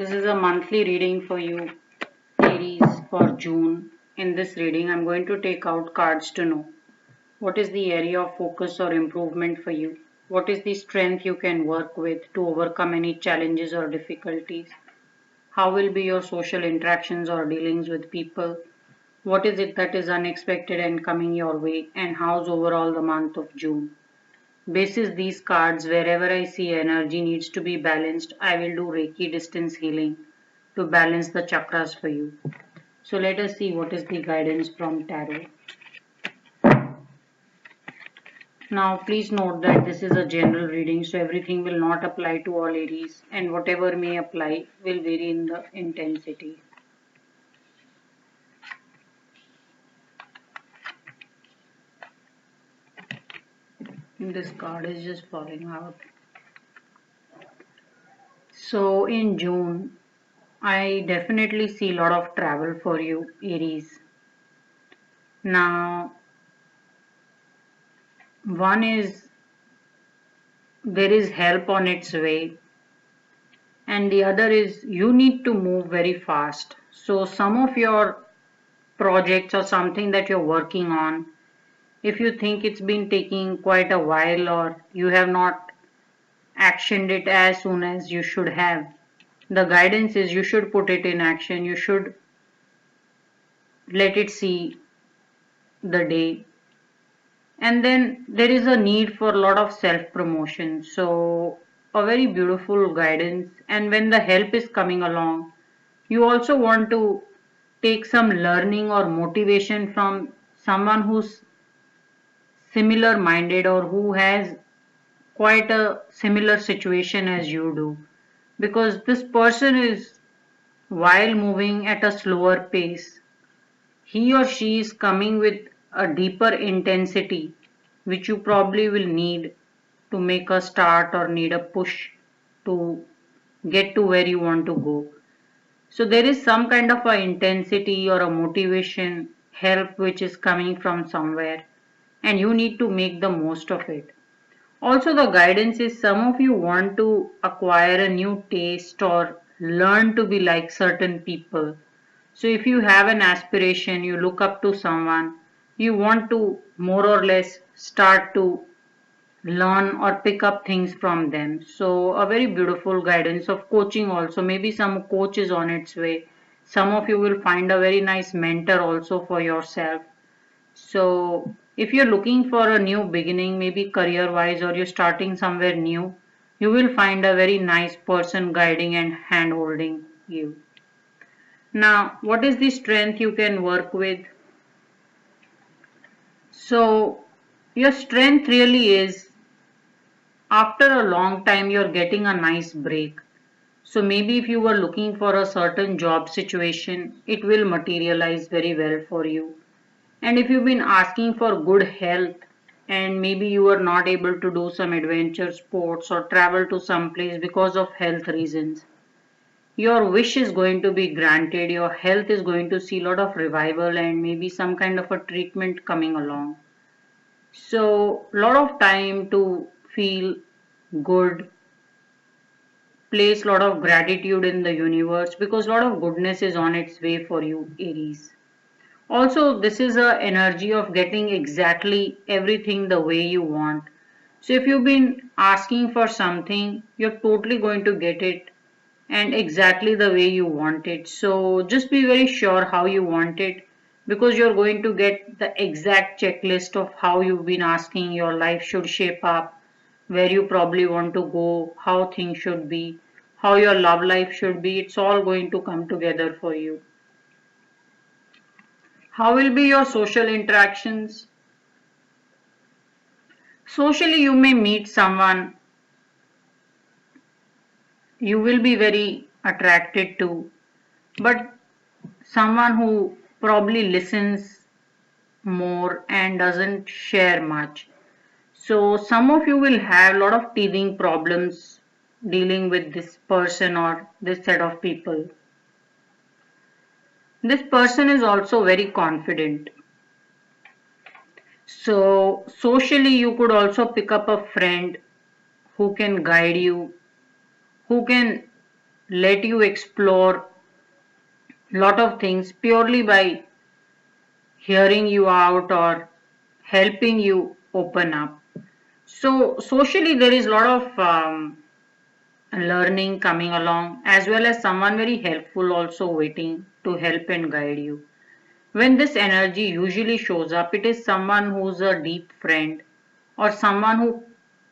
This is a monthly reading for you, Aries, for June. In this reading, I'm going to take out cards to know what is the area of focus or improvement for you. What is the strength you can work with to overcome any challenges or difficulties? How will be your social interactions or dealings with people? What is it that is unexpected and coming your way? And how's overall the month of June? Basis these cards, wherever I see energy needs to be balanced, I will do Reiki distance healing to balance the chakras for you. So let us see what is the guidance from tarot. Now please note that this is a general reading, so everything will not apply to all Aries, and whatever may apply will vary in the intensity. This card is just falling out. So in June, I definitely see a lot of travel for you, Aries. Now, one is there is help on its way, and the other is you need to move very fast. So, some of your projects or something that you're working on, if you think it's been taking quite a while or you have not actioned it as soon as you should have, the guidance is you should put it in action, you should let it see the day. And then there is a need for a lot of self promotion, so a very beautiful guidance. And when the help is coming along, you also want to take some learning or motivation from someone who's similar minded or who has quite a similar situation as you do, because this person is, while moving at a slower pace, he or she is coming with a deeper intensity which you probably will need to make a start or need a push to get to where you want to go. So there is some kind of a intensity or a motivation, help which is coming from somewhere, and you need to make the most of it. Also, the guidance is some of you want to acquire a new taste or learn to be like certain people. So, if you have an aspiration, you look up to someone, you want to more or less start to learn or pick up things from them. So, a very beautiful guidance of coaching also. Maybe some coach is on its way. Some of you will find a very nice mentor also for yourself. So, if you're looking for a new beginning, maybe career wise, or you're starting somewhere new, you will find a very nice person guiding and hand holding you. Now, what is the strength you can work with? So, your strength really is after a long time, you're getting a nice break. So, maybe if you were looking for a certain job situation, it will materialize very well for you. And if you've been asking for good health and maybe you are not able to do some adventure sports or travel to some place because of health reasons, your wish is going to be granted. Your health is going to see a lot of revival and maybe some kind of a treatment coming along. So, a lot of time to feel good, place a lot of gratitude in the universe because a lot of goodness is on its way for you, Aries. Also, this is a energy of getting exactly everything the way you want. So if you've been asking for something, you're totally going to get it and exactly the way you want it. So just be very sure how you want it because you're going to get the exact checklist of how you've been asking your life should shape up, where you probably want to go, how things should be, how your love life should be. It's all going to come together for you. How will be your social interactions? Socially, you may meet someone you will be very attracted to, but someone who probably listens more and doesn't share much. So, some of you will have a lot of teething problems dealing with this person or this set of people. This person is also very confident. So, socially, you could also pick up a friend who can guide you, who can let you explore lot of things purely by hearing you out or helping you open up. So socially there is a lot of learning coming along, as well as someone very helpful also waiting to help and guide you. When this energy usually shows up, it is someone who's a deep friend or someone who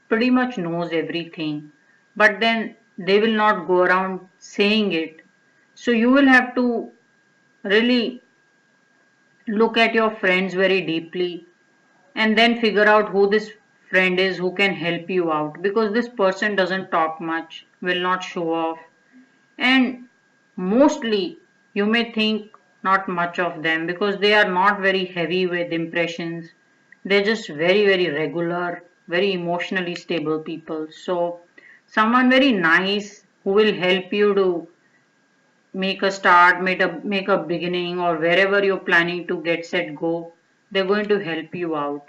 pretty much knows everything, but then they will not go around saying it. So you will have to really look at your friends very deeply and then figure out who this friend is who can help you out, because this person doesn't talk much, will not show off, and mostly you may think not much of them because they are not very heavy with impressions. They're just very, very regular, very emotionally stable people. So, someone very nice who will help you to make a start, make a beginning, or wherever you're planning to get set go, they're going to help you out.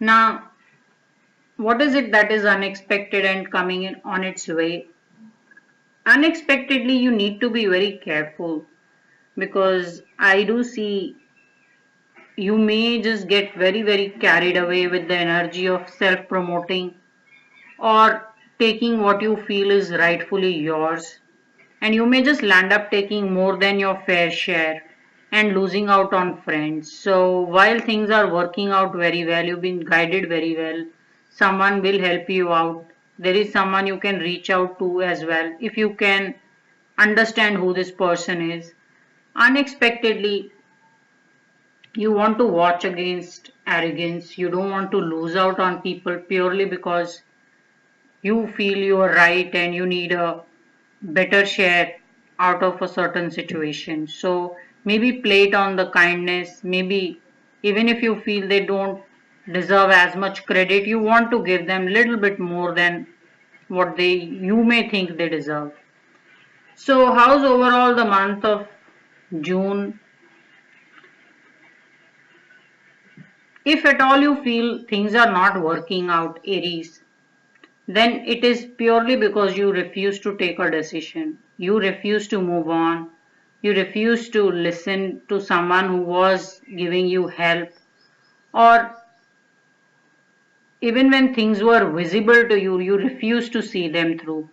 Now, what is it that is unexpected and coming in on its way? Unexpectedly, you need to be very careful because I do see you may just get very, very carried away with the energy of self promoting or taking what you feel is rightfully yours, and you may just land up taking more than your fair share and losing out on friends. So while things are working out very well, you've been guided very well, someone will help you out. There is someone you can reach out to as well if you can understand who this person is. Unexpectedly, you want to watch against arrogance. You don't want to lose out on people purely because you feel you are right and you need a better share out of a certain situation. So maybe play it on the kindness. Maybe even if you feel they don't deserve as much credit, you want to give them a little bit more than what they you may think they deserve. So how's overall the month of June? If at all you feel things are not working out, Aries, then it is purely because you refuse to take a decision. You refuse to move on. You refuse to listen to someone who was giving you help, or even when things were visible to you, you refuse to see them through.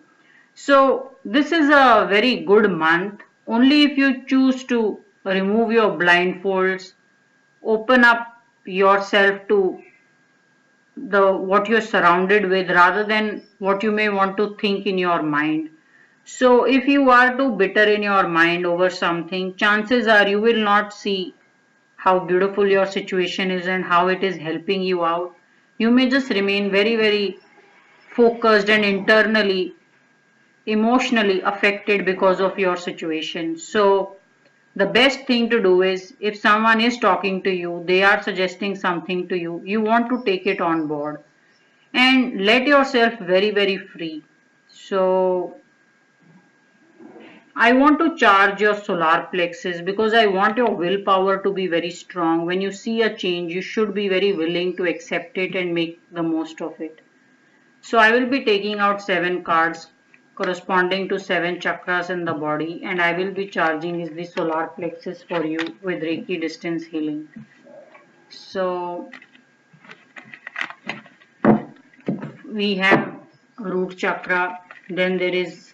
So, this is a very good month only if you choose to remove your blindfolds, open up yourself to the what you're surrounded with rather than what you may want to think in your mind. So if you are too bitter in your mind over something, chances are you will not see how beautiful your situation is and how it is helping you out. You may just remain very, very focused and internally, emotionally affected because of your situation. So the best thing to do is if someone is talking to you, they are suggesting something to you, you want to take it on board and let yourself very, very free. So I want to charge your solar plexus because I want your willpower to be very strong. When you see a change, you should be very willing to accept it and make the most of it. So I will be taking out 7 cards corresponding to 7 chakras in the body, and I will be charging is the solar plexus for you with Reiki distance healing. So we have root chakra, then there is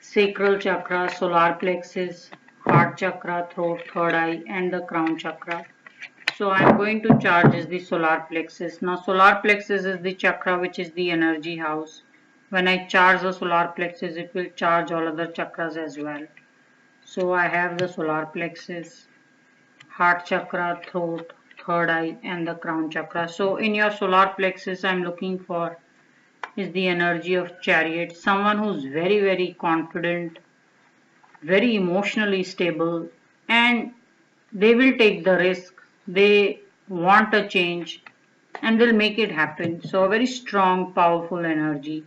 sacral chakra, solar plexus, heart chakra, throat, third eye, and the crown chakra. So I am going to charge is the solar plexus. Now solar plexus is the chakra which is the energy house. When I charge the solar plexus, it will charge all other chakras as well. So I have the solar plexus, heart chakra, throat, third eye, and the crown chakra. So in your solar plexus, I'm looking for is the energy of chariot, someone who's very, very confident, very emotionally stable, and they will take the risk. They want a change and they'll make it happen. So, a very strong, powerful energy.